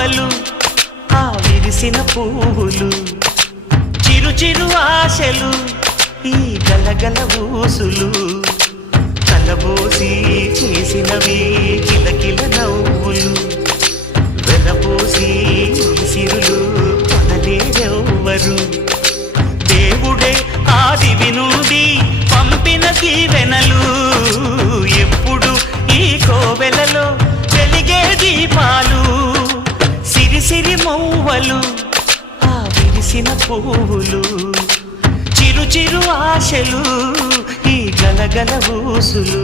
మౌవలు ఆ విరిసిన పువ్వులు చిరు చిరు ఆశలు ఈ గలగల ఊసులు కలబోసి చేసినవి కిలకిల నవ్వులు వెలబోసి సిరులు కొనలేరెవ్వరు దేవుడే ఆదివి నుండి పంపిన దీవెనలు ఎప్పుడు ఈ కోవెలలో వెలిగే దీపాలు సిరి సిరి మౌవలు ఆ విరిసిన పువ్వులు చిరు చిరు ఆశలు ఈ గలగల ఊసులు